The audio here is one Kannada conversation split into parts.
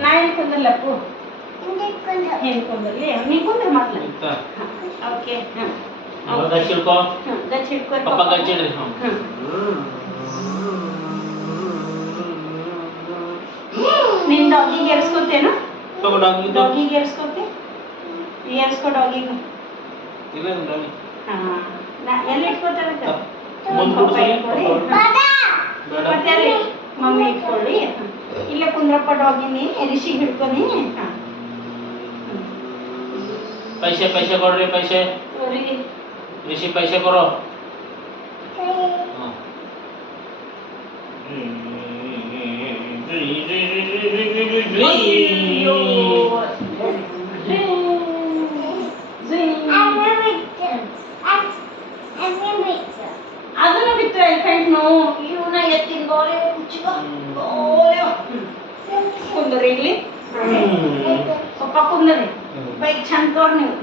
ನಾ ಎಲ್ಲಿ ಕುಂದರ್ಲಪ್ಪು ಏನು ಕುಂದರ್ಲಿ ನೀ ಕುಂದ್ರ ಮಕ್ಳು ಓಕೆ ಗಚ್ಚ ಹಿಡ್ಕೋ ಗಚ್ಚ ಹಿಡ್ಕೊ ಪಪ್ಪ ಗಚ್ಚ ಹಿಡ್ರಿ ನಿನ್ ಡಾಗಿಗೆ ಏರ್ಸ್ಕೊತೇನು ತಗೋ ಡಾಗಿಗೆ ಏರ್ಸ್ಕೊತೆ ಏರ್ಸ್ಕೊ ಡಾಗಿಗೆ ಇಲ್ಲ ಡಾಗಿ ಎಲ್ಲಿ ಇಟ್ಕೋತಾರಕ್ಕ ಮುಂದೆ ಪಪ್ಪ ಇಟ್ಕೊಳ್ಳಿ ಮತ್ತೆ ಅಲ್ಲಿ ಮಮ್ಮಿ ಇಟ್ಕೊಳ್ಳಿ ಇಲ್ಲೇ ಕುಂದ್ರಪ್ಪ ಡಾಗಿನಿ ರಿಷಿಗೆ ಹಿಡ್ಕೊನಿ पैसे पैसे ಕೊಡ್ರಿ पैसे ऋषि पैसे ಕೊರೋ ಅದನ್ನು ಬಿತ್ತು ಎಲಿಫೆಂಟ್ ನೋವು ಇವನ ಎತ್ತಿನ ಗೋಲೆ ಗೋಲೆ ಕುಂದ್ರಿ ಇಲ್ಲಿ ಪಪ್ಪ ಕುಂದ್ರಿ ಬೈಕ್ ಚಂದ ತೋರ್ ನೀವು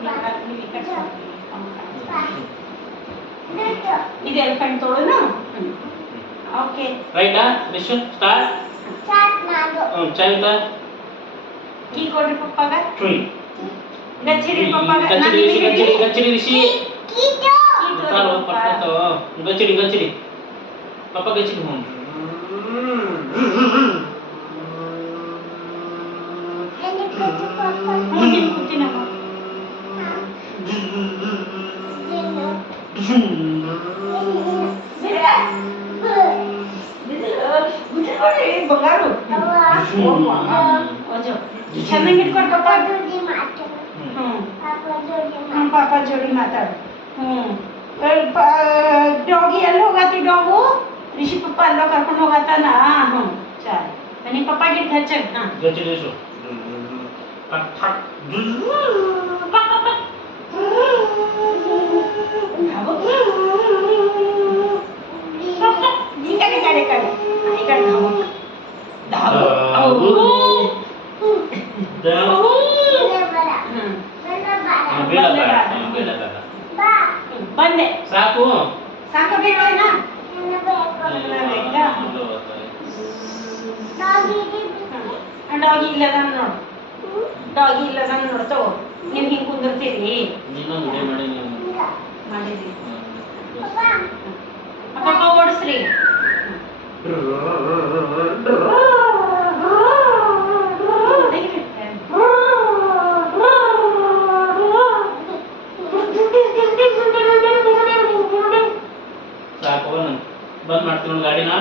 ಇದು ಎಲಿಫೆಂಟ್ ತೋಳು ಓಕೆ ರೈಟಾ ರಿಷಿ ಸ್ಟಾರ್ಟ್ ಚೈತ ಕೀ ಕೊಡ್ರಿ ಪಪ್ಪಾಗ ಟ್ರೀ ಗಚ್ಚಿಡಿ ಪಪ್ಪಾಗ ಗಚ್ಚಿಡಿ ರಿಷಿ ತಾಳು ಪಟ್ಟೋ ಗಚ್ಚಿಡಿ ಗಚ್ಚಿಡಿ ಪಪ್ಪ ಗಚ್ಚಿಡಿ ಹ್ಞೂ ಕೂತಿನಮ್ಮ ಬಂಗಾರು ಚೆನ್ನಾಗಿ ಇಟ್ಕೊಂಡು ಪಪ್ಪ ಪಾಪ ಜೋಡಿ ಮಾತಾಡು ಡಾಗಿ ಎಲ್ಲಿ ಹೋಗತ್ತಿ ಡಾಗು ರಿಷಿ ಪಪ್ಪ ಅಲ್ಲೋ ಕರ್ಕೊಂಡು ಹೋಗತ್ತಾನ ಚಾಲ ಬನ್ನಿ ಪಪ್ಪ ಗಿಟ್ ಹಚ್ಚ ಗಚ್ಚಿಡಿ ಸು ಟಕ್ ಟಕ್ ಬಂದೆ ಸಾಕು ಸಾಕು ಬೇಡನಾ ಡಾಗಿ ಇಲ್ಲದ ನೋಡು ಡಾಗಿ ಇಲ್ಲದ ನೋಡ್ತೋ ನೀವು ಹಿಂಗೆ ಕುಂದಿರ್ತೀರಿ ಮಾಡಿದ್ರಿ ಪಪ್ಪ ಓಡಿಸ್ರಿ ಸಾಕು ಬಂದ್ ಮಾಡ್ತೀನಿ ಗಾಡಿನ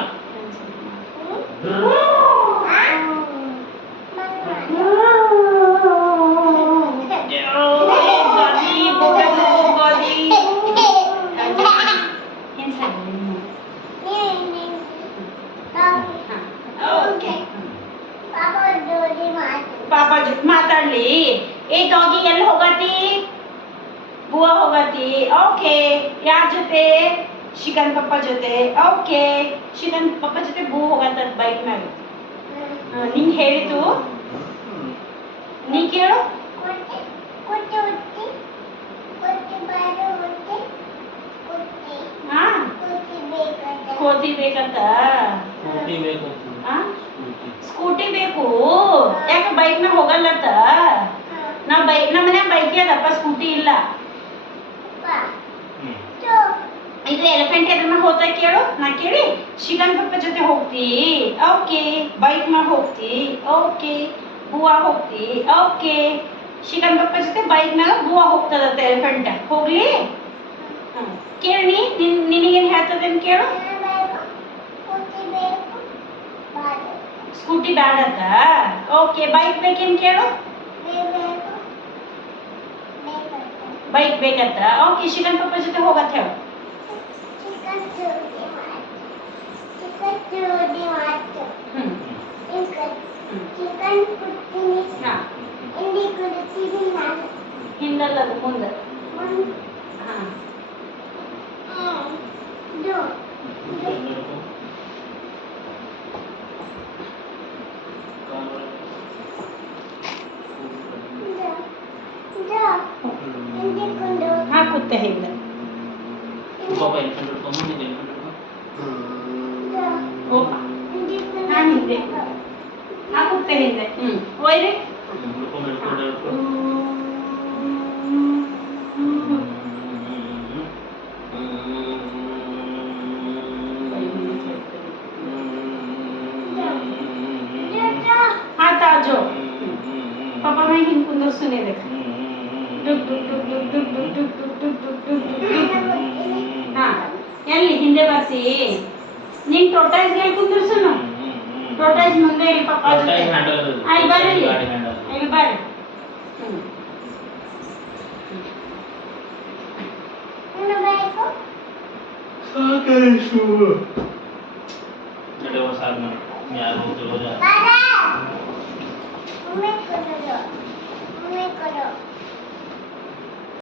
ಪಾಪ ಜೊತೆ ಮಾತಾಡ್ಲಿ ಏ ಡಾಗಿ ಎಲ್ಲಿ ಹೋಗತಿ ಬುವಾ ಹೋಗತಿ ಓಕೆ ಯಾರ ಜೊತೆ ಶಿಕನ್ ಪಪ್ಪ ಜೊತೆ ಓಕೆ ಶಿಕನ್ ಪಪ್ಪ ಜೊತೆ ಬೂ ಹೋಗತ್ತ ಬೈಕ್ ಮ್ಯಾಗ ನಿಂಗೆ ಹೇಳಿತು ನೀ ಕೇಳು ಕೋತಿ ಬೇಕಂತ ಸ್ಕೂಟಿ ಬೇಕು ಯಾಕೆ ಬೈಕ್ ಮ್ಯಾಗ ಹೋಗಲ್ಲತ್ತ ನಮ್ಮ ಮನ್ಯಾಗ ಬೈಕ್ ಅದಪ್ಪ ಸ್ಕೂಟಿ ಇಲ್ಲ ಇದು ಎಲಿಫೆಂಟ್ ಎದ್ರ ಮ್ಯಾಗ ಹೋಗ್ತಾ ಕೇಳು ನಾ ಕೇಳಿ ಶಿಕನ್ ಪಪ್ಪ ಜೊತೆ ಹೋಗ್ತಿ ಓಕೆ ಬೈಕ್ ಮ್ಯಾಗ ಹೋಗ್ತಿ ಓಕೆ ಬುವಾ ಹೋಗ್ತಿ ಓಕೆ ಶಿಕನ್ ಪಪ್ಪ ಜೊತೆ ಬೈಕ್ ಮ್ಯಾಗ ಬುವಾ ಹೋಗ್ತದತ್ತ ಎಲಿಫೆಂಟ್ ಹೋಗ್ಲಿ ಕೇಳಿ ನಿನಗೇನು ಹೇಳ್ತದೇನು ಕೇಳು ಸ್ಕೂಟಿ ಬ್ಯಾಡತ್ತ ಓಕೆ ಬೈಕ್ ಬೇಕೇನು ಕೇಳು ಬೈಕ್ ಬೇಕಂತ ಓಕೆ ಶಿಕನ್ ಪಪ್ಪ ಜೊತೆ ಹೋಗತ್ತ ಹೇಳು ಹಿಂದಲ್ಲ ಅದು ಮುಂದೆ ಹಾಕುತ್ತೆ ಹಿಂದೆ ನಾನು ಹಿಂದೆ ಮತ್ತೆ ಹಿಂದೆ ಒಯ್ರಿ ಹಿಡ್ಕೊಂಡು ಹಿಡ್ಕೊಂಡು ಹಿಡ್ಕೊಂಡು हाथ आ जाओ पापा मैं हिंद कुंदर सुने देख डुक डुक डुक डुक डुक डुक डुक डुक डुक डुक डुक हाँ ಎಲ್ಲಿ ಹಿಂದೆ ಬರ್ತಿ ನೀನ್ ಟೋಟೈಸ್ ಗೆ ಕುಂದರ್ ಸುನು ಟೋಟೈಸ್ ಮುಂದೆ ಇಲ್ಲಿ ಪಾಪ ಜೊತೆ ಅಲ್ಲಿ ಬರ್ರಿ ಇಲ್ಲಿ ಬರ್ರಿ नडे वो साथ में यार वो चलो जा मम्मी करो